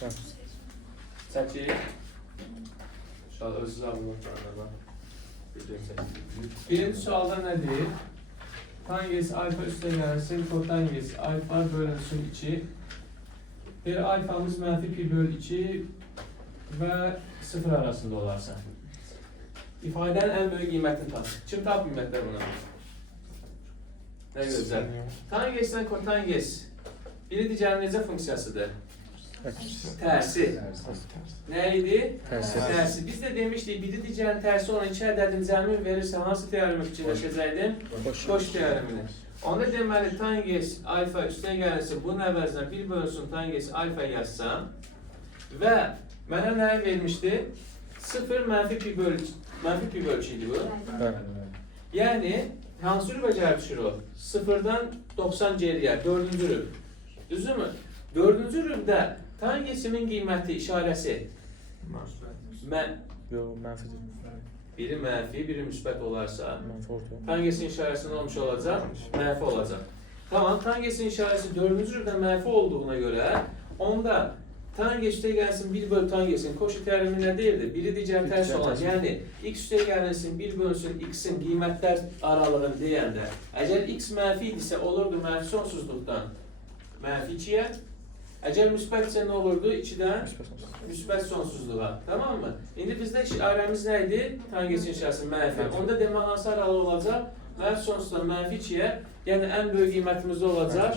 Çəkir. Şal özünüz alın. Birinci sualda nə deyir? Tangens alfa üstə gəlsin, kotangens alfa bölünsün 2. Bir alfamız mənfi pi bölü 2 və 0 arasında olarsa. İfadənin ən böyük qiymətini tap. Kim tap qiymətlər buna? Nə gözəl. Tangesdən kotanges biri digərin necə funksiyasıdır? Tərsi. Nə idi? Tərsi. Biz də demişdik, biri digərin tərsi olan 2 ədədin cəmi verirsə, hansı teoremi fikirləşəcəkdim? Qoş teoremini. Onda deməli, tangens alfa üstə gəlirsə, bunun əvəzinə 1 bölünsün tangens alfa yazsam və mənə nə vermişdi? 0 mənfi pi bölü 2 idi bu. Yəni, hansı rübə gəlib düşür o? 0-dan 90 geriyə, 4-cü rüb. Düzdürmü? 4-cü rübdə tangesimin qiyməti, işarəsi Mənfidir. biri mənfi, biri müsbət olarsa tangesin işarəsi nə olmuş olacaq? Mənfi olacaq. Tamam, tangesin işarəsi 4-cü rübdə mənfi olduğuna görə onda tangens üstə gəlsin 1 bölü tangesin koşu teoremi nə deyirdi? Biri digər tərs olan, yəni x üstə gəlsin 1 bölünsün x-in qiymətlər aralığını deyəndə əgər x mənfi idisə olurdu mənfi sonsuzluqdan mənfi 2-yə. Əgər müsbətsə nə olurdu? 2-dən müsbət sonsuzluğa. Tamam mı? İndi bizdə işarəmiz nə idi? Tangesin işarəsi mənfi. Onda demək hansı aralı olacaq? Mənfi sonsuzdan mənfi 2-yə. Yəni ən böyük qiymətimiz olacaq?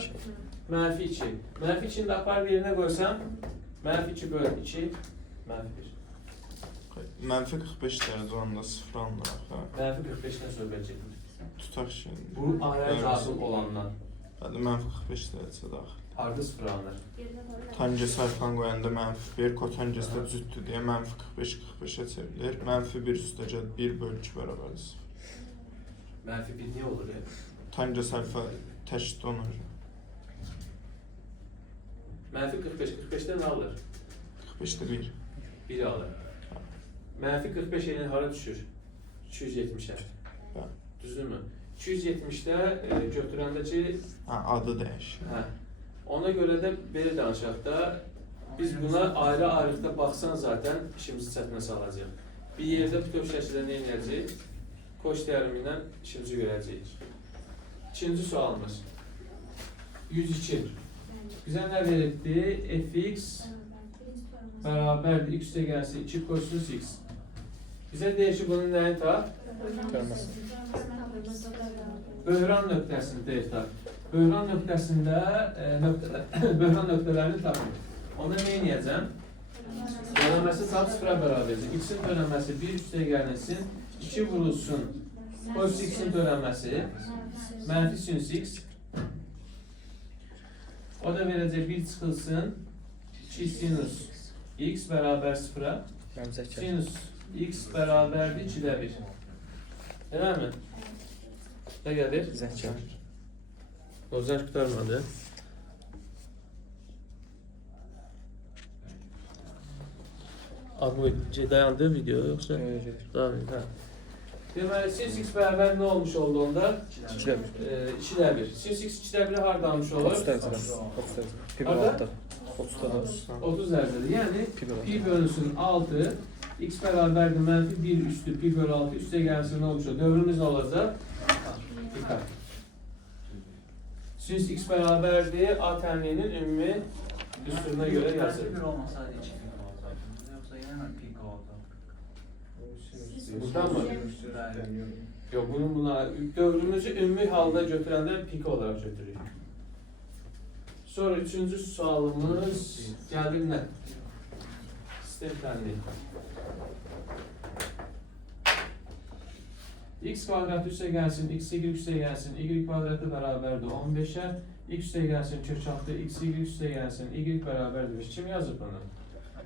Mənfi 2. Mənfi 2-ni də aparıb yerinə qoysam mənfi 2 bölü 2 mənfi 1. Mənfi 45 dərəcə onda 0 alınır. Mənfi 45-dən söhbət gedir. Tutaq ki. Bu araya daxil olandan. Mənfi 45 dərəcə daxil. Harda 0 alınır? Tangens alfanı qoyanda mənfi 1, kotangens də cütdür deyə mənfi 45-45-ə çevrilir. Mənfi 1 üstə gəl 1 bölü 2 bərabər 0. Mənfi 1 niyə olur ya? Tangens alfa təşkil olunur. Mənfi 45, 45-də nə alır? 45-də 1. 1 alır. Mənfi 45 ilə hara düşür? 270-ə. Düzdürmü? 270-də götürəndə ki... Adı dəyişir. Ona görə də belə danışaq da, biz buna ayrı-ayrılıqda baxsan zaten işimizi çətinə salacaq. Bir yerdə bütöv şəkildə nə edəcəyik? Koş teoremi ilə işimizi görəcəyik. İkinci sualımız. 102. Bizə nə verildi? Fx bərabərdir, x üstə gəlsin 2 kosinus x. Bizə deyir ki, bunun nəyi tap? Böhran nöqtəsini deyir tap. Böhran nöqtəsində böhran nöqtələrini tapın. Onda nə edəcəm? Bölünməsi tap 0-a bərabərdir. X-in bölünməsi 1 üstə gəlsin, 2 vurulsun. Kosinus x-in bölünməsi mənfi sinus x. O da verəcək 1 çıxılsın, 2 sinus x bərabər 0-a. Sinus x bərabərdir 2-də 1. Eləmi? Nə gəlir? Zənkar. O zərf qurtarmadı. Abi dayandı video yoxsa? Davam edir. Deməli, sinus x bərabər nə olmuş oldu onda? 2-də 1. Sinus x 2-də 1-i harada almış olur? 30 dərəcədə. Pi bölü 6. 30 dərəcədə. Yəni, pi bölünsün 6. X bərabərdir mənfi 1 üstü pi bölü 6 üstə gəlsin nə olmuş olur? Dövrümüz nə olacaq? Dikkat. Sinüs x bərabərdir, A təmliyinin ümumi düsturuna görə yazılır. Buradan mı? Yok, bunun buna dövrümüzü ümumi halda götürəndə pik olarak götürürük. Sonra üçüncü sualımız gəlir nə? Sistem təmliyi. X kvadratı üstə gəlsin, x y üstə gəlsin, y kvadratı bərabərdir 15-ə, x üstə gəlsin 46, x y üstə gəlsin, y bərabərdir 5. Kim yazıb bunu?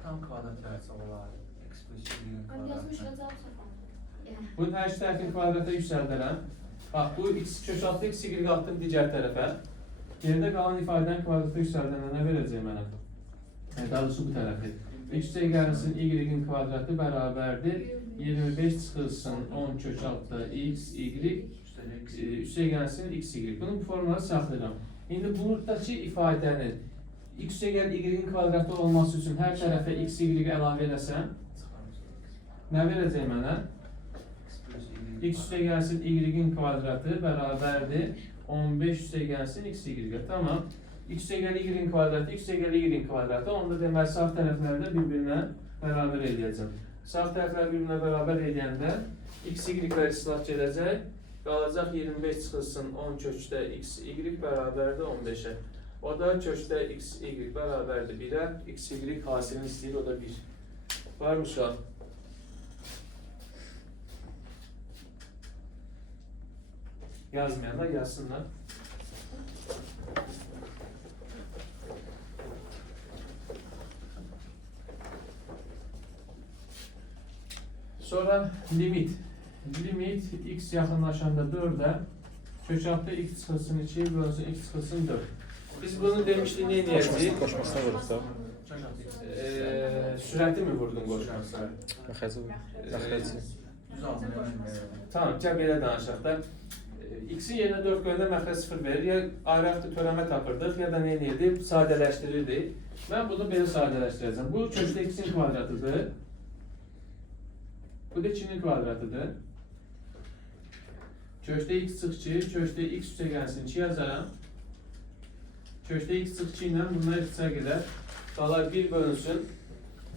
Tam kvadrat tərsi olar. X plus y kvadrat. Bunun hər iki tərəfin kvadrata yüksəldərəm. Bax, bu x kök 6, x y atdım digər tərəfə. Geride qalan ifadənin kvadrata yüksəldəndə nə verəcək mənə? Daha doğrusu bu tərəfi. X üstə gəlsin, y-in kvadratı bərabərdir. 25 çıxılsın 10 kök 6 x, y, üstə gəlsin x, y. Bunun formunu saxlayıram. İndi buradakı ifadənin x üstəgəl y-in kvadratı olması üçün hər tərəfə x, y əlavə eləsəm, nə verəcək mənə? X üstəgəlsin y-in kvadratı bərabərdir 15 üstəgəlsin x, y. Tamam. X üstəgəl y-in kvadratı, x üstəgəl y-in kvadratı. Onda deməli sağ tərəfləri də bir-birinə bərabər eləyəcəm. Sağ tərəfləri bir-birinə bərabər eləyəndə x, y-lər islah gedəcək. Qalacaq 25 çıxılsın 10 kökdə x, y bərabərdir 15-ə. O da kökdə x, y bərabərdir 1-ə. X, y hasilini istəyir, o da 1. Var mı sual? Yazmayanlar yazsınlar. Sonra limit. Limit x yaxınlaşanda 4'ə, kökatda x çıxılsın 2, bölünsün x çıxılsın 4. Biz bunu demişdik, ne edəcəyik? Qoşmasına vuruq da. Sürəti mi vurdun qoşmasına? Məxrəci vur. Məxrəci. Tamam, gəl belə danışaq da. X-in yerinə 4 qoyanda məxrəc 0 verir. Ya ayrı-ayrı törəmə tapırdıq, ya da nə edirdik? Sadələşdirirdik. Mən bunu belə sadələşdirəcəm. Bu kökdə x-in kvadratıdır. Bu da 2'nin kvadratıdır. Kökdə x çıx 2, kökdə x üstə gəlsin 2 yazaram. Kökdə x çıx 2 ilə bunlar ixtisar gedər. Qalar 1 bölünsün.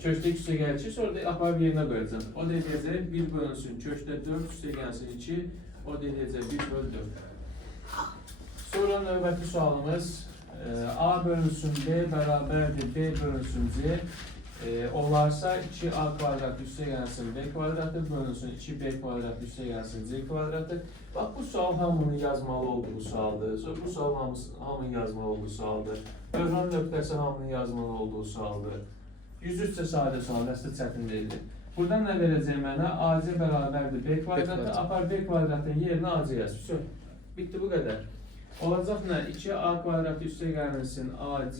Kökdə x üstə gəlir 2, sonra da aparıb yerinə qoyacağım. O da deyəcək 1 bölünsün. Kökdə 4 üstə gəlsin 2. O da deyəcək 1 bölü 4. Sonra növbəti sualımız a bölünsün b bərabərdir b bölünsün c. Olarsa 2a kvadratı üstə gəlsin b kvadratı bölünsün 2b kvadratı üstə gəlsin c kvadratı. Bax bu sual hamının yazmalı olduğu sualdır. Sonra bu sual hamının yazmalı olduğu sualdır. Böhran nöqtəsi hamının yazmalı olduğu sualdır. 103 sadə sual, əslində çətin deyildir. Buradan nə verəcək mənə? AC bərabərdir b kvadratı, apar b kvadratın yerinə AC yaz. Bitti bu qədər. Olacaq nə? 2a kvadratı üstə gəlsin AC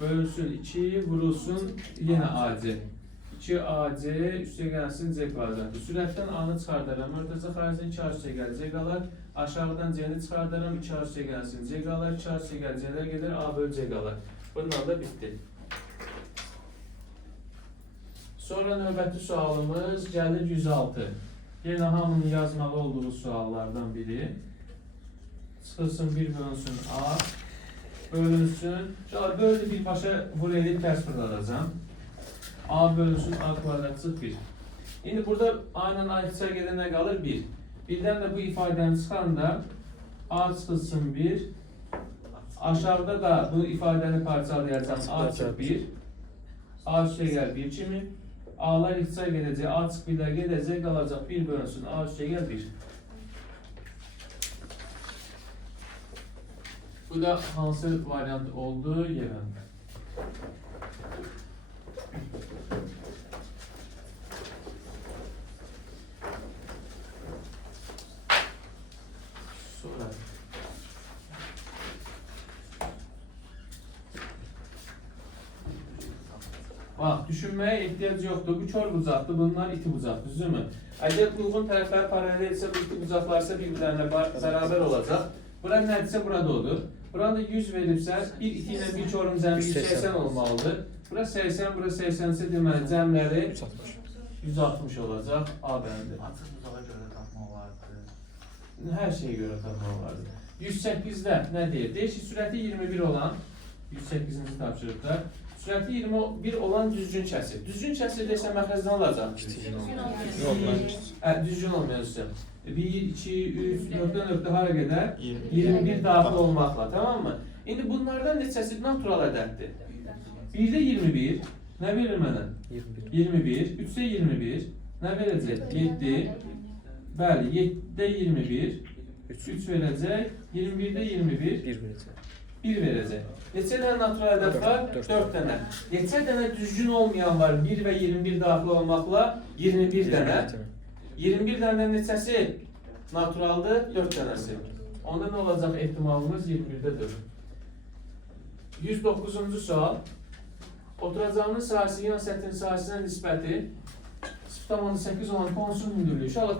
bölünsün 2, vurulsun yenə AC. 2AC üstə gəlsin C kvadratı. Sürətdən A-nı çıxardaram. Ortacaq xaricdən 2A üstə gəlir C qalar. Aşağıdan C-ni çıxardaram. 2A üstə gəlsin C qalar. 2A üstə gəlir C-lər gedir. A bölü C qalar. Bununla da bitti. Sonra növbəti sualımız gəlir 106. Yenə hamının yazmalı olduğu suallardan biri. Çıxılsın 1 bölünsün A. Bölünsün. Böyle birbaşa buraya edip ters fırlatacağım. A bölünsün A kvadratı 1. Şimdi burada A'nın A-ixtisar gedən nə qalır? 1. Birdən də bu ifadəni çıxanda A çıxılsın 1. Aşağıda da bu ifadəni parçalayacağım. A çıx 1. A üstə gəl 1 kimi. A'lar ixtisar gedəcək. A çıx 1'lər gedəcək. Qalacaq 1 bölünsün A üstə gəl 1. Bu da hansı variant oldu? Yevən. Sonra. Bak, düşünmeye ihtiyaç yoktu. Bu kör bucaqdır, bunlar iti bucaqdır, düzdürmü? Əgər uyğun tərəflər paralel etsə, bu iti bucaqlarsa bir-birlərinə bərabər olacaq. Bura nədirsə, burada odur. Burada 100 verirsə, bir iti ilə bir körün cəmi 180 olmalıdır. Bura 80, bura 80 ise deməli cəmləri 160 olacaq. A bəndi. Açıq bucağa görə tapmaq olardı. Hər şeyə görə tapmaq olardı. 108'də nə deyir? Deyir ki, sürəti 21 olan, 108-ci tapşırıqda, sürəti 21 olan düzgün kəsir. Düzgün kəsir desə məxrəcdən alacaq. Düzgün olmayan üstə. 1, 2, 3, 4'den hara qədər? 21 daxil olmaqla, tamam mı? İndi bunlardan neçəsi natural ədəddir? 1'də 21, nə verir mənə? 21. 3'də 21, nə verəcək? 7. Bəli, 7'də 21, 3 verəcək. 21'də 21, 1 verəcək. Neçə dənə natural ədəd var? 4 dənə. Neçə dənə düzgün olmayan var? 1 və 21 daxil olmaqla 21 dənə. 21 dənədən neçəsi naturaldır? 4 dənəsi. Onda nə olacaq ehtimalımız? 21'də 4. 109-cu sual. Oturacağının sahəsi yan səthin sahəsinə nisbəti 0,8 olan konsun hündürlüyü. İnşallah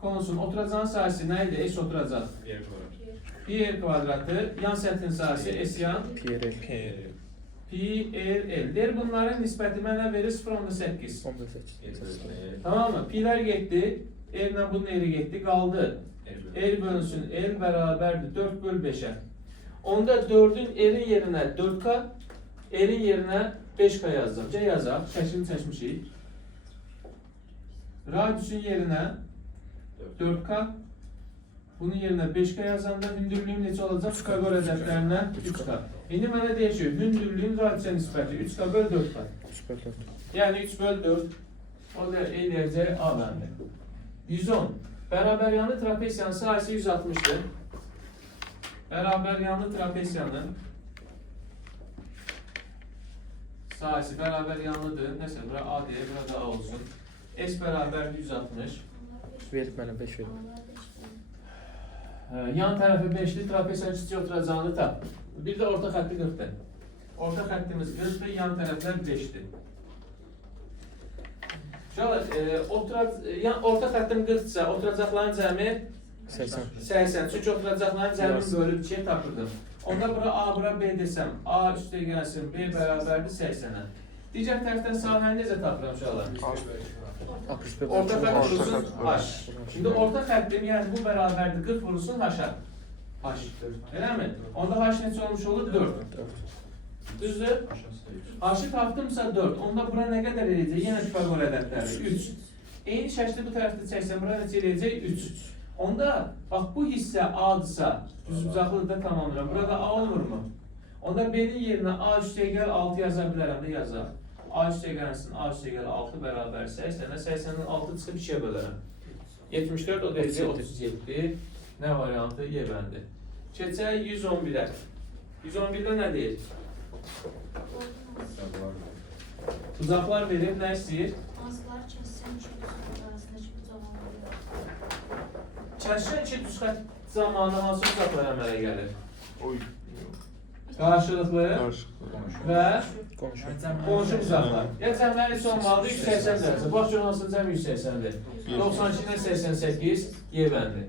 konsun oturacağının sahəsi nə idi? S oturacaq. pi r kvadratı, yan səthin sahəsi s yan PRL. pi r l. Deyir bunların nisbəti mənə verir 0.8. 18. Tamam mı? Pi'ler gitti. R ile bunun eri gitti. Kaldı. R bölünsün. R beraberdi. 4 bölü 5'e. Onda 4'ün R'in yerine 4K, R'in yerine 5K yazdım. C yazar. Şəklini çəkmişik. Radiusun yerine 4K, bunun yerine 5K yazanda hündürlüğüm neçə olacaq? 3K böl ədədlərindən 3K. İndi mənə deyəcək, hündürlüğün radiusa nisbəti 3K böl 4K. Süper. Yani 3 böl 4. O da eləyəcək A bəndi. 110. Beraber yanlı trapezyanın sahəsi 160'dır. Beraber yanlı trapezyanın sahəsi beraber yanlıdır. Mesela bura A diye, burada A olsun. S beraber 160. Verib mənə 5 verib. Yan tərəfi 5'li, trapezyanın üstü oturacağını tap. Bir de orta xətti 40'dır. Orta xəttimiz 40'dır, yan tərəflər 5'dir. Orta xəttim 40-dırsa, oturacaqların cəmi 80. 80. Çünki oturacaqların cəmini bölüb 2'ye tapırdım. Onda bura A, bura B desəm, A üstə gəlsin, B bərabərdir 80'ə. Digər tərəfdən sahəni necə tapıram uşaqlar? 65. Orta xətt Orta vurulsun xətt, H. Şimdi orta xəttim, yəni bu bərabərdir 40 vurulsun H-a. H. Eləmi? Onda H neçə olmuş olur? 4. Düzdür? H-ı tapdımsa 4. Onda bura nə qədər eləyəcək? Yenə Pifagor ədədləri 3. Eyni şəkli bu tərəfdə çəksən, bura neçə eləyəcək? 3. Onda bax bu hissə A-dırsa, düzbucaqlığı da tamamlayıram. Burada A olmurmu? Onda B-nin yerinə A üstəyə gəl 6 yaza bilərəm də yazar. A üstəyə gəlsin, A üstəyə gəl 6 bərabər 80-ə, 80-dən 6 çıxıb 2-yə bölərəm. 74 o derəcə 37. Nə variantı? Y bəndi. Keçək 111-ə. 111-də nə deyir? Uzaqlar verib, nə istəyir? Azlar kəssən iki düzxət arasındakı bu zamanı. Kəssən iki düzxət zamanı hansı uzaqlar əmələ gəlir? Oy. Qarşılıqlı Qarşılıqlı. və Qonşu. qonşu uzaqlar. Ya cəmləri heç olmalıdır 180 dərəcə. Bax görün hansın cəm 180-dir. 92-dən 88 Y bəndi.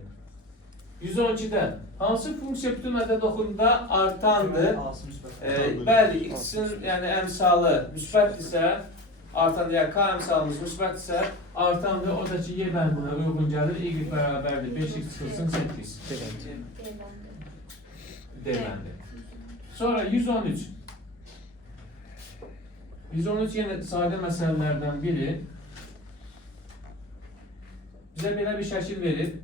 112-də hansı funksiya bütün ədəd oxunda artandır? Bəli, x-in yəni əmsalı müsbətdirsə, artan yəni k əmsalımız müsbətdirsə, artandır. Oradakı y bəndinə uyğun gəlir. Y bərabərdir 5x çıxılsın 8. D bəndi. Sonra 113. 113 yenə sadə məsələlərdən biri. Bizə belə bir şəkil verib.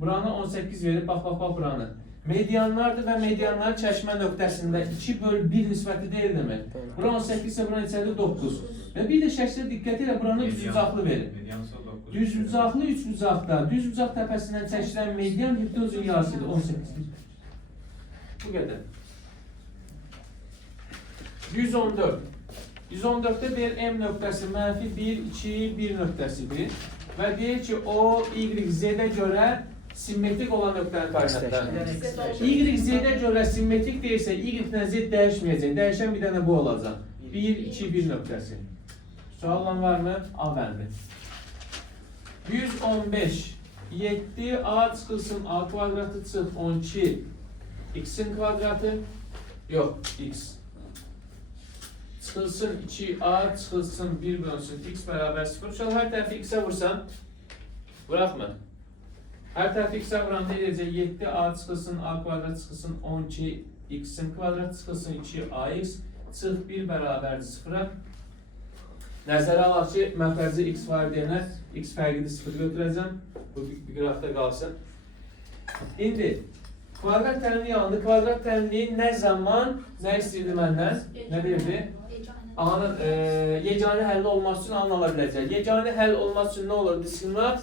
Buranı 18 verib, bax buranı. Medianlardır və medianların çəkmə nöqtəsində 2 böl 1 nisbəti deyil mi? Bura 18 ise bura neçədir? 9. Və bir də şəkildə diqqət elə buranı düzbucaqlı verib. Düzbucaqlı 3 bucaqda, düzbucaq təpəsindən çəkilən median hipnozun yarısıdır 18. Bu qədər. 114. 114'te bir M nöqtəsi mənfi 1, 2, 1 nöqtəsidir. Və deyir ki, o Y, Z-də görə simmetrik olan nöqtənin qaynaqlardır. Y, Z-də görə simmetrik deyirsə, Y-dən Z dəyişməyəcək. Dəyişən bir dənə bu olacaq. 1, 2, 1 nöqtəsi. Suallan var mı? A bəndi. 115. 7 A çıxılsın A kvadratı çıx 12 X'in kvadratı yox, X. Çıxılsın 2A, çıxılsın 1 bölünsün X bərabər 0. Uşaq hər tərəfi X'ə vursan, buraxma. Hər tərəfi X'ə vuranda eləyəcək 7A çıxılsın A kvadrat çıxılsın 12 X'in kvadrat çıxılsın 2AX çıx 1 bərabərdir 0-a. Nəzərə alaq ki, məxərci X var deyənə X fərqini 0 götürəcəm. Bu bir qrafda qalsın. İndi kvadrat təlimli yandı. Kvadrat təlimli nə zaman, nə istəyirdi məndən? Nə deyirdi? Anın yeganə həlli olması üçün anın ala biləcək. Yeganə həll olması üçün nə olur? Diskriminant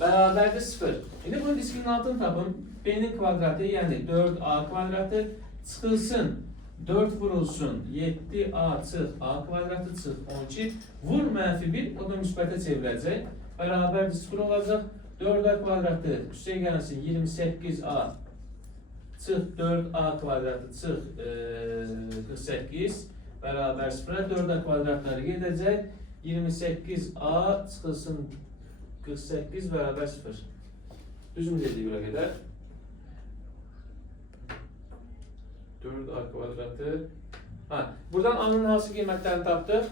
bərabərdir 0. İndi bunun diskriminantını tapın. B'nin kvadratı, yəni 4A kvadratı çıxılsın. 4 vurulsun. 7A çıx. A kvadratı çıx. 12. Vur mənfi 1. O da müsbətə çevirəcək. Bərabərdir 0 olacaq. 4A kvadratı üstəyə gəlsin 28A çıx 4A kvadratı çıx 48 bərabər 0-a 4A kvadratları gedəcək 28A çıxılsın 48 bərabər 0. Düzmü dediği bura qədər? 4A kvadratı. Ha, buradan A'nın hansı qiymətlərini tapdıq?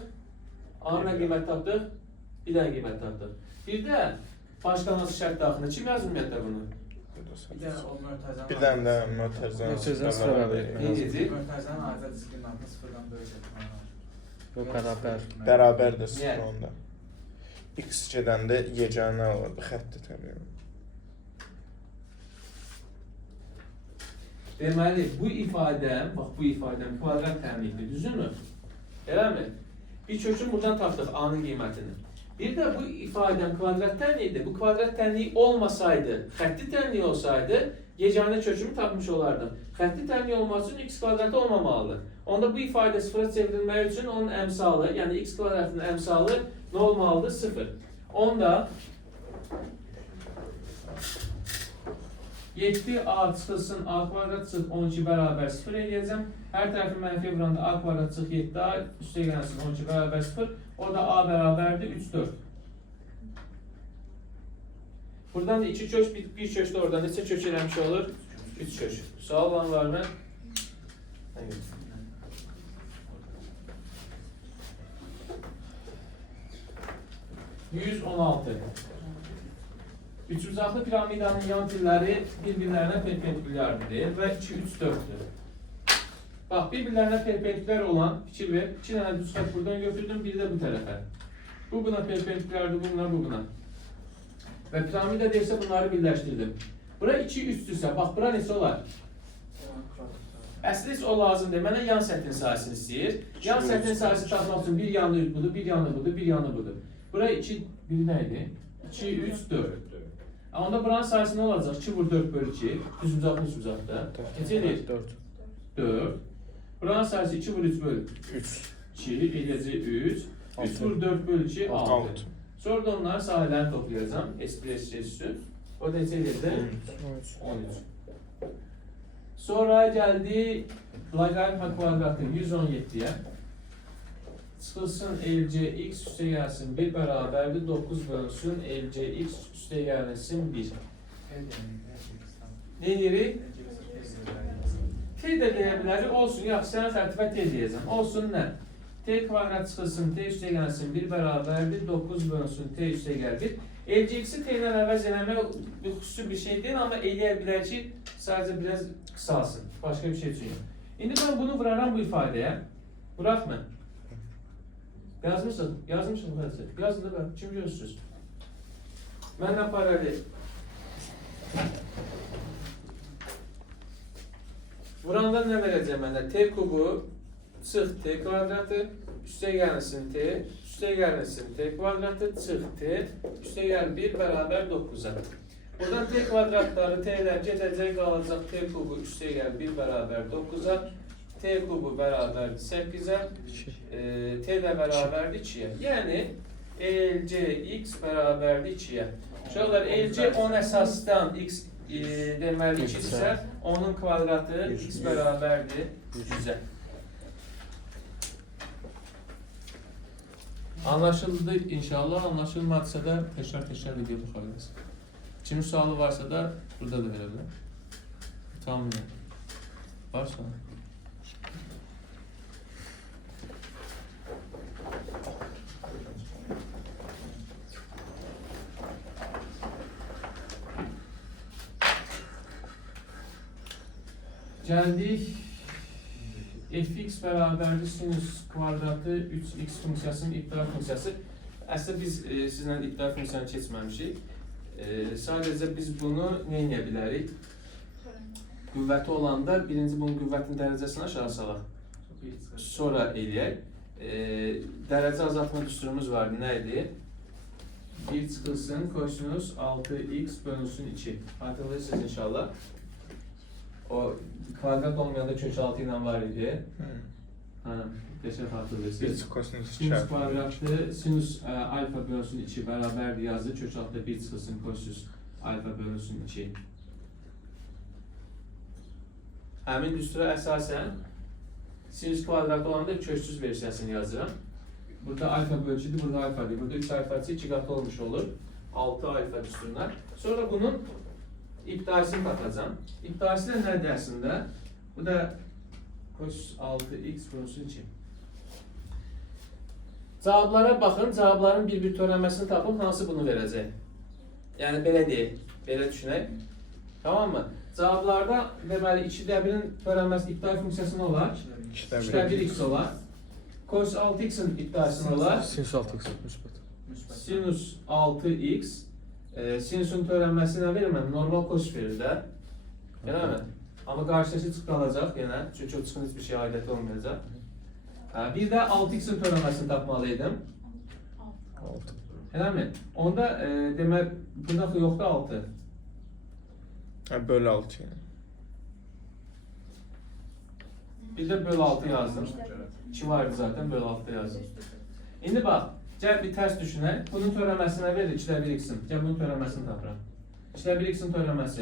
A'nın nə qiymət tapdıq? Bir dənə qiymət tapdıq. Bir də başqa hansı şərt daxilində kim yazır ümumiyyətlə bunu? Bir də o mötərizənin Bir dənə də mötərizə Mötərizə sıfır əlavə etmək lazım. Necə? mötərizənin aidiyyət diskriminantını sıfırdan böyük etmək lazım. Yox, bərabər. Bərabərdir sıfır Yəni. onda. X gedəndə yeganə olurdu, xətti təbii. Deməli, bu ifadəm, bax bu ifadəm kvadrat təmlikdir, düzünmü? Eləmi? Bir kökün buradan tapdıq A-nın qiymətini. Bir də bu ifadəm kvadrat tənlikdir. Bu kvadrat tənliyi olmasaydı, xətti tənliyi olsaydı, yeganə kökümü tapmış olardım. Xətti tənliyi olması üçün x kvadratı olmamalıdır. Onda bu ifadə sıfıra çevrilmək üçün onun əmsalı, yəni x kvadratının əmsalı nə olmalıdır? 0. Onda 7A çıxılsın A kvadrat çıx 12 bərabər 0 eləyəcəm. Hər tərəfi mənfiyə vuranda A kvadrat çıx 7A üstə gəlsin 12 bərabər 0. Orada A bərabərdir 3, 4. Buradan da 2 kök, bir kök də orada neçə kök eləmiş olur? 3 kök. Sual var mı? Hayır. %116. Üçbucaqlı piramidanın yan tilləri bir-birlərinə perpendikulyardır və 2, 3, 4'dür. Bax, bir-birlərinə perpendikulyar olan fikir ver. 2 dənə düz xətt buradan götürdüm, biri də bu tərəfə. Bu buna perpendikulyardır, bu buna. Və piramida deyirsə bunları birləşdirdim. Bura 2, 3'dürsə, bax, bura neçə olar? Əslində heç o lazımdır. Mənə yan səthin sayısını istəyir. Yan səthin sayısı tapmaq üçün bir yanı budur, bir yanı budur, bir yanı budur. Bura 2, biri nə idi? 2, 3, 4. Onda buranın sayısı nə olacaq? 2 vur 4 bölü 2. Düzbucaqda. Neçə edir? 4. 4. Buranın sayısı 2 vur 3 bölü 3. 2 eləyəcək 3. 3 vur 4 bölü 2, 6. 6. Sonra da onların sahələrini toplayacağım. S1, S2. O da neçə eləyəcək? 13. Sonra gəldi loqaritma kvadratı 117'ye. Çıxılsın LCX üstə gəlsin 1 bərabərdir 9 bölünsün LCX üstə gəlsin 1. Ne edirik? T də deyə bilərik, olsun, yaxşı, sənə tərtibə T deyəcəm. Olsun nə? T kvadrat çıxılsın, T üstə gəlsin 1 bərabərdir 9 bölünsün T üstə gəl 1. LCX-i T ilə əvəz eləmək xüsusi bir şey deyil, amma eləyə bilər ki, sadəcə biraz qısalsın, başqa bir şey üçün yox. İndi mən bunu vuraram bu ifadəyə, vuraq mı? Yazmışsın hadi. Yazın da ben. Kim görürsünüz? Mənlə paralel. Vuranda nə verəcəm məndə? T kubu çıx T kvadratı üstə gəlsin T, üstə gəlsin T kvadratı çıx T, üstə gəl 1 bərabər 9'a. Buradan T kvadratları T'lər gedəcək qalacaq T kubu üstə gəl 1 bərabər 9'a. T kubu bərabərdir 8'ə, T də bərabərdir 2'yə. Yəni, LCX bərabərdir 2'yə. Uşaqlar, LC 10 əsasdan x deməli 2'dirsə, onun kvadratı x bərabərdir 100'ə. Anlaşıldı inşallah, anlaşılmadısa da təkrar video baxarız. Kimin sualı varsa da burada da verə bilər. Tamam. Varsa. Gəldik fx bərabərdir sinüs kvadratı 3x funksiyasının iptal funksiyası. Əslində biz sizlə iptal funksiyanı keçməmişik. Sadəcə biz bunu nə edə bilərik? Qüvvəti olanda birinci bunun qüvvətinin dərəcəsini aşağı salaq. Sonra eləyək. Dərəcə azaltma düsturumuz vardı. Nə idi? 1 çıxılsın kosinus 6x bölünsün 2. Hatırlayırsınız inşallah. O kvadrat olmayanda kök 6 ilə var idi. Qəşəng hatırlayırsınız. 1 kosinus 2. Sinüs kvadratı sinüs alfa bölünsün 2 bərabərdir yazdı. Kök 6'da 1 çıxılsın kosinus alfa bölünsün 2. Həmin düstura əsasən sinüs kvadratı olanda köksüz versiyasını yazıram. Burada alfa bölgüdür, burada alfadır. Burada 3 alfası 2 qatı olmuş olur. 6 alfa düsturlar. Sonra bunun İbdaisini tapacağım. İbdaisi də nədir əslində? Bu da Kos 6x bölünsün 2. Cavablara baxın, cavabların bir-bir törənməsini tapın, hansı bunu verəcək? Yəni belə deyək, belə düşünək. Tamam mı? Cavablarda deməli 2də 1-in törənməsi iptal funksiyası nə olar? 2də 1x olar. Kos 6x'in iddiası nə olar? Sinüs 6x müsbət. Sinüs 6x. Sinüsün törənməsi nə verir mən? Normal kos verir də. Elə mi? Amma qarşıdakı çıx qalacaq yenə. Çünki o çıxın heç bir şey aidiyyəti olmayacaq. Bir də 6x'in törənməsini tapmalıydım. 6. Elə mi? Onda demək burada yoxdur 6. Ha, bölü 6 yani. Bir də bölü 6 yazdım. 2 vardı zaten, bölü 6 yazdım. İndi bax, gəl bir tərs düşünək. Bunun törənməsinə verir 2də 1x'in. Gəl bunun törənməsini tapıram. 2də 1x'in törənməsi.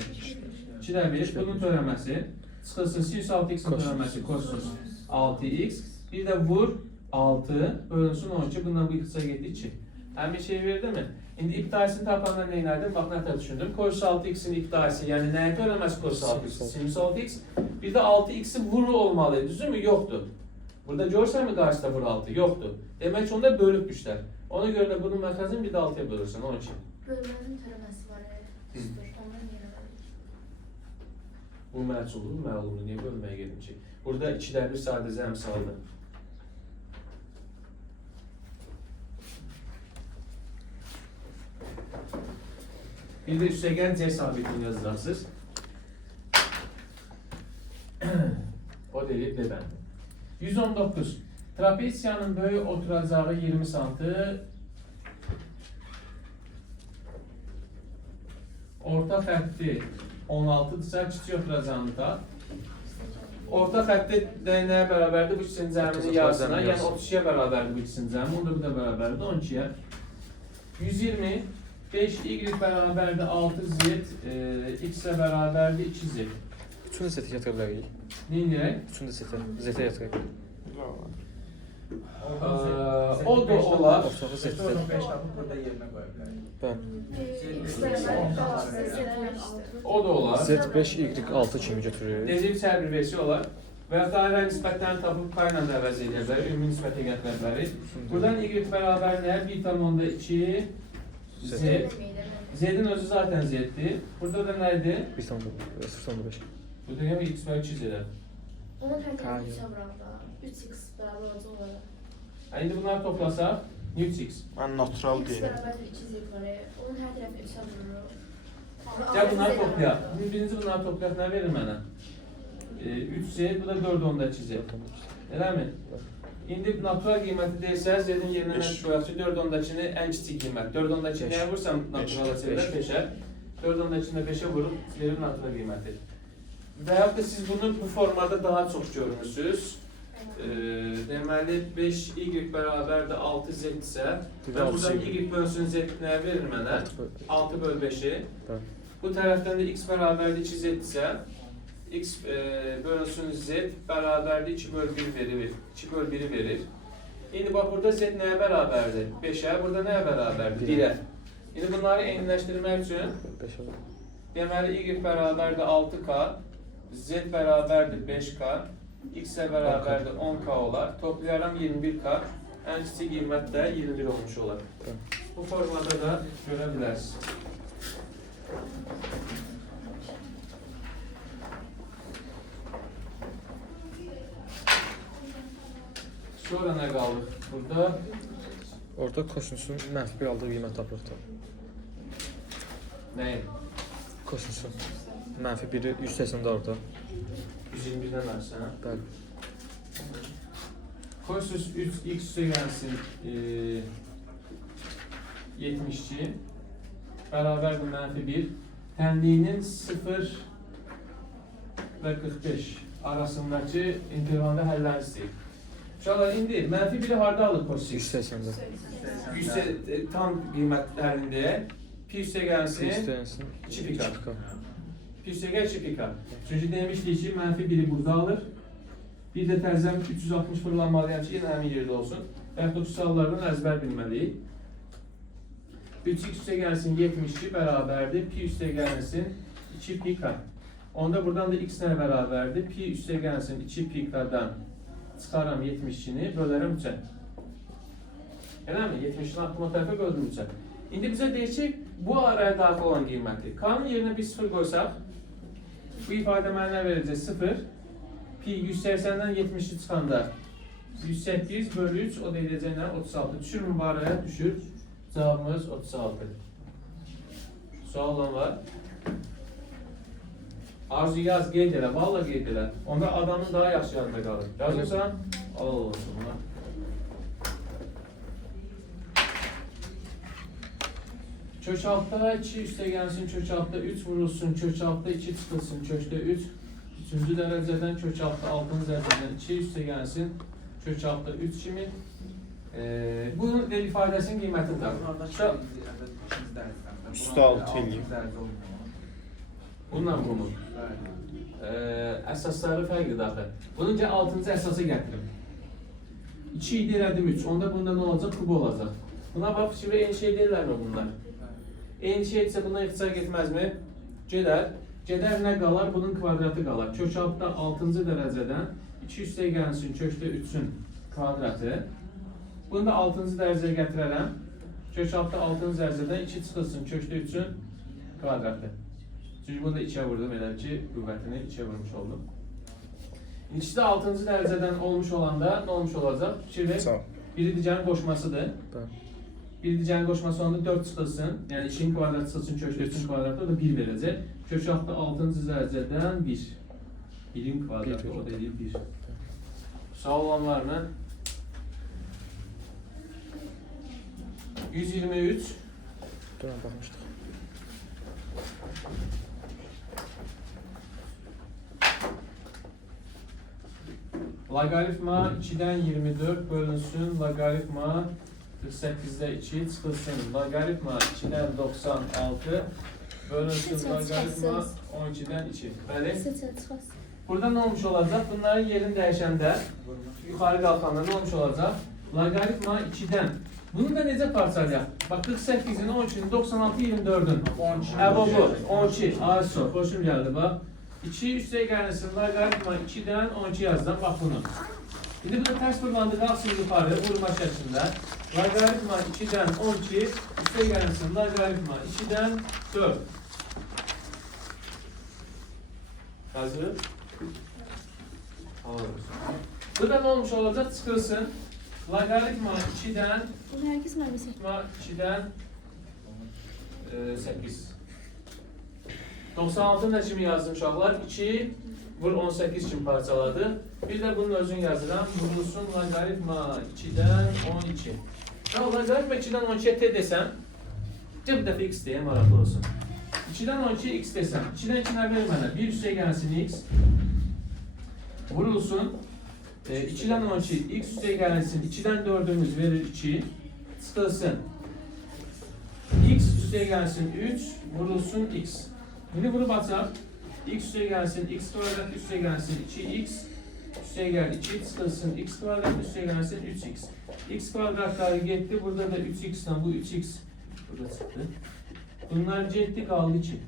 2də 1, bunun törənməsi. Çıxılsın sinüs 6x'in törənməsi, kosinüs 6x. Bir də vur 6, bölünsün 12, bundan bu x-a getdi 2. Həmin şey verdi mi? İndi iptalisini tapanda nə elədim? Bax, nə düşündüm? Kosinüs 6x'in iptalisi, yəni nəyə törənməsi kosinüs 6x? Sinüs 6x. Bir də 6x'in vuru olmalıydı, düzümü? Yoxdur. Burada görsən mi qarşıda vur 6? Yoxdur. Demək ki, onda bölübmüşlər. Ona görə də bunun məxəzini bir də 6-ya bölürsən, 12. Bölmənin törəməsi var, üstür. Ondan yerə verir. Bu məlçuldur, məlumdur. Niyə bölməyə gedim ki? Burada 2də 1 sadəcə əmsaldır. Bir də üstəgən C sabitini yazacaksınız. O deyil dedən. 119. Trapesiyanın böyük oturacağı 20 santı. Orta xətti 16-dırsa, kiçik oturacağını da. Orta xətti nəyə bərabərdir? Bu ikisinin cəminin yarısına, yəni 32-yə bərabərdir bu ikisinin cəmi. Onda bu da bərabərdir 12-yə. 120. 5y bərabərdir 6z, x-ə bərabərdir 2z. Üçünü də z-ə yatıraq bilərik. Neyin deyək? Üçünü də z-ə yatıraq. O da olar. Ortağı z-də. Sonra 5 tapıb burada yerinə qoya bilərik. Bəli. X bərabər O da olar. Z 5 y 6 kimi götürürük. Necə bir bir versiya olar. Və yaxud da ayrı nisbətlərini tapıb k ilə də əvəz edə bilərik, ümumi nisbətə gətirə bilərik. Buradan y bərabər nə? 1,2 z. Z-in özü zaten z-dir. Burada da nədir? 1,5. Burada yəni x və 2 z-dir. Onun hər tərəfi 3-ə vuranda 3x bərabər olacaq olaraq. İndi bunları toplasaq, 3x. Ben natural X değilim. bərabər 2z var. Onun hər tərəfi 3-ə vururuq. Gəl bunları toplayaq. Birinci bunları toplayaq, nə verir mənə? 3z, bu da 4,2z. Eləmi? İndi natural qiyməti deyirsəz, z-in yerinə nə qoyaq ki, 4,2-ni ən kiçik qiymət. 4,2-ni nəyə vursam naturala çevirər? 5-ə. 4,2-ni 5-ə vurub verir natural qiyməti. Və yaxud da siz bunu bu formada daha çox görmürsünüz. Deməli 5y bərabərdir 6z isə və buradan y bölünsün z nəyə verir mənə? 6 böl 5-i. Bu tərəfdən də x bərabərdir 2z isə x bölünsün z bərabərdir 2 böl 1 verir. 2 böl 1-i verir. İndi bax burada z nəyə bərabərdir? 5-ə, burada nəyə bərabərdir? 1-ə. İndi bunları eyniləşdirmək üçün deməli y bərabərdir 6k, z bərabərdir 5k, x-ə bərabərdir 10k olar. Toplayaram 21k. Ən kiçik qiymət də 21 olmuş olar. Bu formada da görə bilərsiniz. Sonra nə qalır? Burada Orada kosinüsün mənfi bir aldığı qiymət tapırıq. nəyin? Kosinüsün mənfi biri 180-də orada. 121-dən arası, hə? Bəli. Kosinüs 3x üstə gəlsin 72 bərabərdir mənfi 1. Tənliyinin 0 və 45 arasındakı intervalda həlləri istəyir. Uşaqlar, indi mənfi 1-i harada alır kosinüs? 180-də. Tam qiymətlərində pi üstə gəlsin 2 pika. Pi üstə gəl 2 pika. Çünki demişdik ki, mənfi 1-i burada alır. Bir də təzəm 360 fırlanmalıyam ki, yenə həmin yerdə olsun. Və yaxud da suallardan əzbər bilməliyik. 3x üstə gəlsin 72 bərabərdir. Pi üstə gəlsin 2 pika. Onda buradan da x nə bərabərdir? Pi üstə gəlsin 2 pi qadar çıxaram 72-ni bölərəm 3-ə. Eləmi? 70-ni atma tərəfə böldüm 3-ə. İndi bizə deyir ki, bu araya daxil olan qiyməti. K-nın yerinə bir 0 qoysaq, bu ifadə mənə nə verəcək? 0. Pi 180-dən 70-i çıxanda 108 bölü 3, o da edəcək nə? 36. Düşür mübarəyə? Düşür. Cavabımız 36. Sual olan var. Arzu yaz, qeyd elə, valla qeyd elə. Onda adamın daha yaxşı yanında qalır. Yazırsan, al olsun buna. Kök altda 2 üstə gəlsin, kök altda 3 vurulsun, kök altda 2 çıxılsın, kökdə 3. 3-cü dərəcədən kök altda 6-cı dərəcədən 2 üstə gəlsin, kök altda 3 kimi. Bunun del ifadəsinin qiymətini Bunlardan tapır. şey, ikinci dərsdən. Üstə altı eləyib. Bununla bunu. Əsasları fərqlidir axı. Bununca 6-cı əsası gətirim. 2 idi elədim 3. Onda bunda nə olacaq? Kubu olacaq. Buna bax, fikir eyni şey deyirlərmi bunlar? Eyni şeydirsə bundan ixtisar getməzmi? Gedər. Gedər nə qalar? Bunun kvadratı qalar. Kök altda 6-cı dərəcədən 2 üstə gəlsin kökdə 3-ün kvadratı. Bunu da 6-cı dərəcəyə gətirərəm. Kök altda 6-cı dərəcədən 2 çıxılsın kökdə 3-ün kvadratı. Çünki bunu da 2'ye vurdum, elə ki, qüvvətini 2'ye vurmuş oldum. İkisi de 6-cı dərəcədən olmuş olanda nə olmuş olacaq? Fikir ver. Biri dicənin qoşmasıdır. Biri dicənin qoşması olanda 4 çıxılsın. Yəni 2'nin kvadratı çıxılsın, kökdə 3'ün kvadratı, o da 1 verəcək. Kök altda 6-cı dərəcədən 1. 1'in kvadratı, o da 1. Sual olanlarla 123. Duran baxmışdıq. Logaritma 2'den 24 bölünsün, logaritma 48'de 2 çıxılsın, logaritma 2'den 96 bölünsün, logaritma 12'den 2. Bəli? Burada nə olmuş olacaq? Bunların yerini dəyişəndə, yuxarı qalxanda nə olmuş olacaq? Logaritma 2'den. Bunu da necə parçalayaq? Bax, 48'in, 13'ün, 96, 24'ün. Bu, 12, ASO, xoşum gəldi, bax. 2 üstə gəlsin, logaritma 2'den 12 yazdım, bax bunu. İndi bu da ters vurmalı, qalsın yuxarı, vurma şəklində. Logaritma 2'den 12, üstə gəlsin, logaritma 2'den 4. Hazır. Bu da nə olmuş olacaq? Çıxılsın. Logaritma 2'den Bunu herkes mühendisi. 2'den 8. 96'ın da kimi yazdım uşaqlar? 2 vur 18 kimi parçaladı. Bir de bunun özünü yazıram. Vurulsun logaritma 2'den 12. Ya logaritma 2'den 12'ye t desem, bir dəfə x deyəm, maraqlı olsun. 2'den 12'ye x desem, 2'den 2 nə verir mənə? 1 üstə gəlsin x. Vurulsun. 2'den 12, x üstə gəlsin. 2'den 4'ümüz verir 2. Çıxılsın. X üstə gəlsin 3. Vurulsun x. Şimdi bunu batsaq. X üstə gəlsin, x kvadrat üstə gəlsin 2x. Üstə gəl 2, çıxılsın. X kvadrat üstə gəlsin 3x. X kvadratları getdi. Burada da 3x'dən bu 3x burada çıxdı. Bunlar getdi, qaldı 2.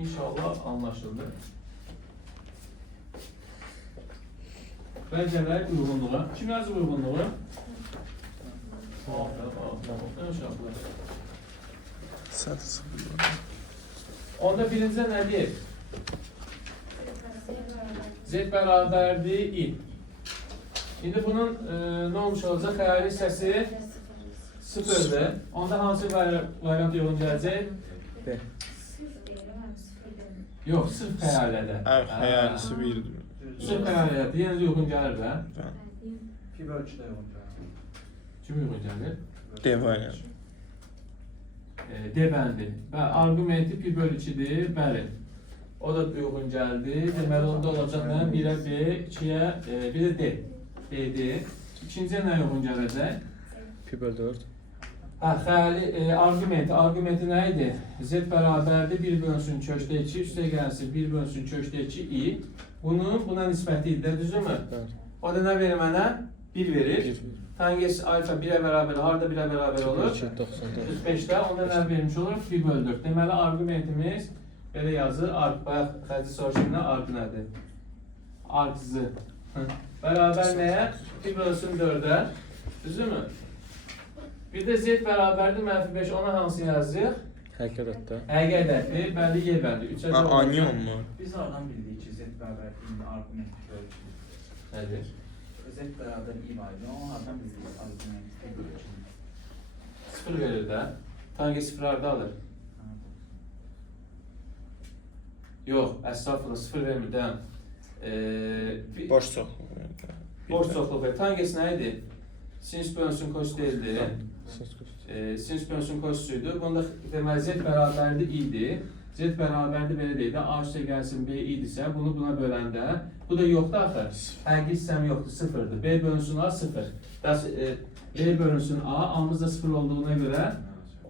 İnşallah anlaşıldı. Bəlkələr uyğunluğa. Kim yazır uyğunluğa? İnşallah. Onda birincə nə deyir? Z bərabərdir i. İndi bunun nə olmuş olacaq? Xəyali hissəsi 0'dır. Onda hansı variant uyğun gələcək? B. Yox, sırf xəyalədə. Xəyalisi 1'dir. Sırf xəyalədə. Yəni uyğun gəlir də. Pi bölçüdə yoxdur. Kim uyğun gəlir? D variant. D bəndi. Və argumenti pi bölü 2'dir. Bəli. O da uyğun gəldi. Deməli onda olacaq nə? 1'ə B, 2'yə bir də D. D'dir. İkinciyə nə uyğun gələcək? Pi bölü 4. Xəyali argumenti nə idi? Z bərabərdir 1 bölünsün kökdə 2, üstə gəlsin 1 bölünsün kökdə 2 i. Bunun buna nisbəti idi, düzümü? Bəli. O da nə verir mənə? 1 verir. 1 Tangens alfa 1'ə bərabər, harda 1'ə bərabər olur? 2 94. 45'də onda nə vermiş olur? 1 bölü 4. Deməli, arqumentimiz belə yazır. Bayaq xərci soruşumda arq nədir? Arq z. Bərabər nəyə? 1 bölsün 4'ə. Düzdürmü? Bir də z bərabərdir -5. Ona hansı yazıyıq? Həqiqətdə. Həqiqətdir, bəlli, Y bəlli. 3'ə Ha, anion mu? Biz oradan bildik ki, z bərabər i arqument bölgü. Nədir? Z bərabər i var idi, onu oradan bildik arqument bölgü. 0 verir də. Tangi 0 harda alır? Yox, əstağfurullah 0 vermir də. Boş çoxluq verdi. Boş çoxluq verir. Tangis nə idi? Sinüs bölünsün kos deyildi. Sinüs bölünsün kosuydu. Bunda deməli z bərabərli idi. Z bərabərli belə deyildi. A üstə gəlsin B idisə, bunu buna böləndə, bu da yoxdur axı. Həqiqi hissəm yoxdur, 0'dır. B bölünsün A 0. B bölünsün A, A'mız da 0 olduğuna görə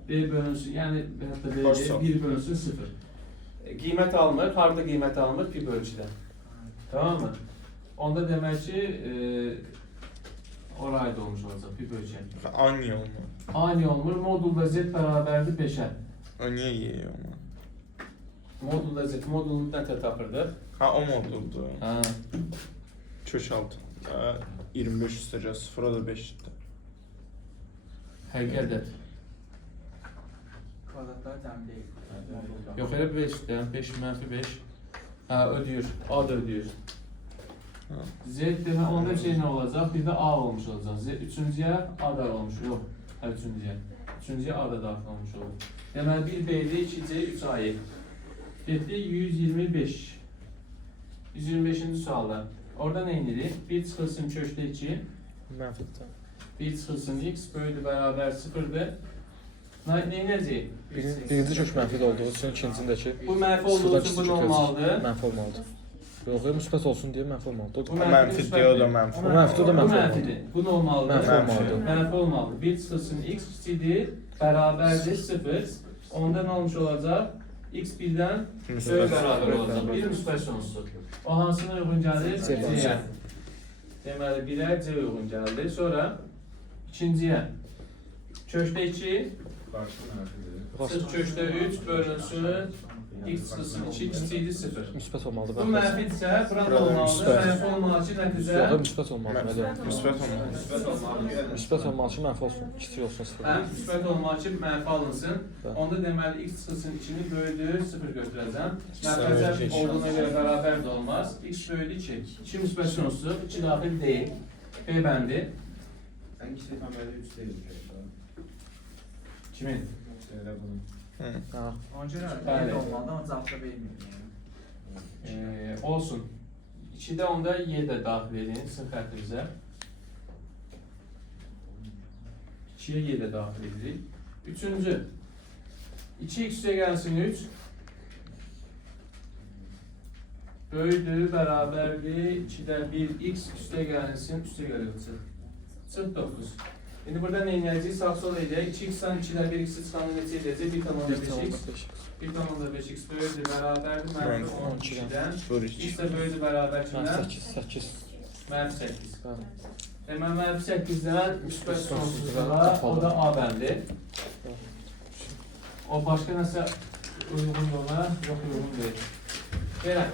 B bölünsün, yəni hətta B 1 bölünsün 0. Qiymət almır, harda qiymət almır? Pi bölgüdə. Tamam mı? Onda demək ki, orayda olmuş olacaq, pi bölgü. Anion mu? Ani olmur, modulda z bərabərdir 5'ə. O niyə yiyor mu? Modulda z, modulunu nə tapırdıq? Ha, o moduldu. Ha. Kök altı. 25 üstəcə 0, o da 5'dir. Həqiqətdir. Kvadratlar cəm deyil. Yox, elə 5'dir, 5 -5. Ha, ödəyir, A da ödəyir. Z demə, onda bir şey nə olacaq? Bir də A olmuş olacaq. Z 3-cüyə A da olmuş, yox. Hə, 3-cüyə. 3-cüyə A da daxil olmuş olur. Deməli, 1 B-li, 2C, 3 A'yı. Getdi 125. 125-ci sualda. Orada nə edirik? 1 çıxılsın köşdə 2. Mənfidə. 1 çıxılsın x böyüdür bərabər 0'dır. Nə edəcəyik? Birinci kök mənfi olduğu üçün ikincindəki Bu mənfi olduğu üçün bu normaldır. mənfi olmalıdır. Yox, müsbət olsun deyə mənfi olmalıdır. Bu Mənfi deyə o da mənfi. O mənfi, o da Bu mənfi mənfidir. olmalıdır. Bu normaldır. Mənfi olmalıdır. Mənfi olmalıdır. 1 çıxılsın x kiçikdir, bərabərdir 0. Onda nə olmuş olacaq? X 1-dən böyük bərabər olacaq. Bir müsbət sonsuz. O hansına uyğun gəlir? C-yə. Deməli, 1'ə C uyğun gəldi. Sonra ikinciyə. Köşdə 2, sırf köşdə 3 bölünsün. X çıxılsın 2 kiçikdir 0. Müsbət olmalıdır. Bu mənfidirsə, bura da Burada olmalıdır. müsbət. Mənfi olmalı ki, nəticə? Yox, müsbət olmalıdır. Müsbət olmalı. Müsbət olmalı ki, mənfi olsun. Kiçik olsun 0. Hə, müsbət olmalı ki, mənfi alınsın. Bəli. Onda deməli, x çıxılsın 2'ni böyüdür, 0 götürəcəm. Sıfır Mərkəzə iki. olduğuna görə bərabər də olmaz. X böyüdü 2. 2 müsbət sonsuz, 2 daxil deyil. B bəndi. Sən iki təməli 3 deyil. Kimin? Elə bunun. Ha. Ona görə Bəli. B olmalı, amma cavabda bilmiyorum. Olsun. 2'də onda Y də daxil edin, sınıf xətrimizə. 2'yə Y də daxil edirik. Üçüncü. 2x üstə gəlsin 3. Böyüdür, bərabərdir. 2'də 1x üstə gəlsin, üstə gəlsin. Çıx 9. İndi burada nə edəcəyik? Sağ sol edəcək. 2x-dan 2'də 1x-i çıxanı necə edəcək? 1,5x. 1,5x böyüdür, bərabərdir. Mənfi 12'dən. X də böyüdür, bərabər kimdən? 8. Mənfi 8. Bəli. Deməli, mənfi 8-dən müsbət sonsuzluğa, o da A bəndi. O başqa nəsə uyğun yola, yox uyğun deyil. Belə.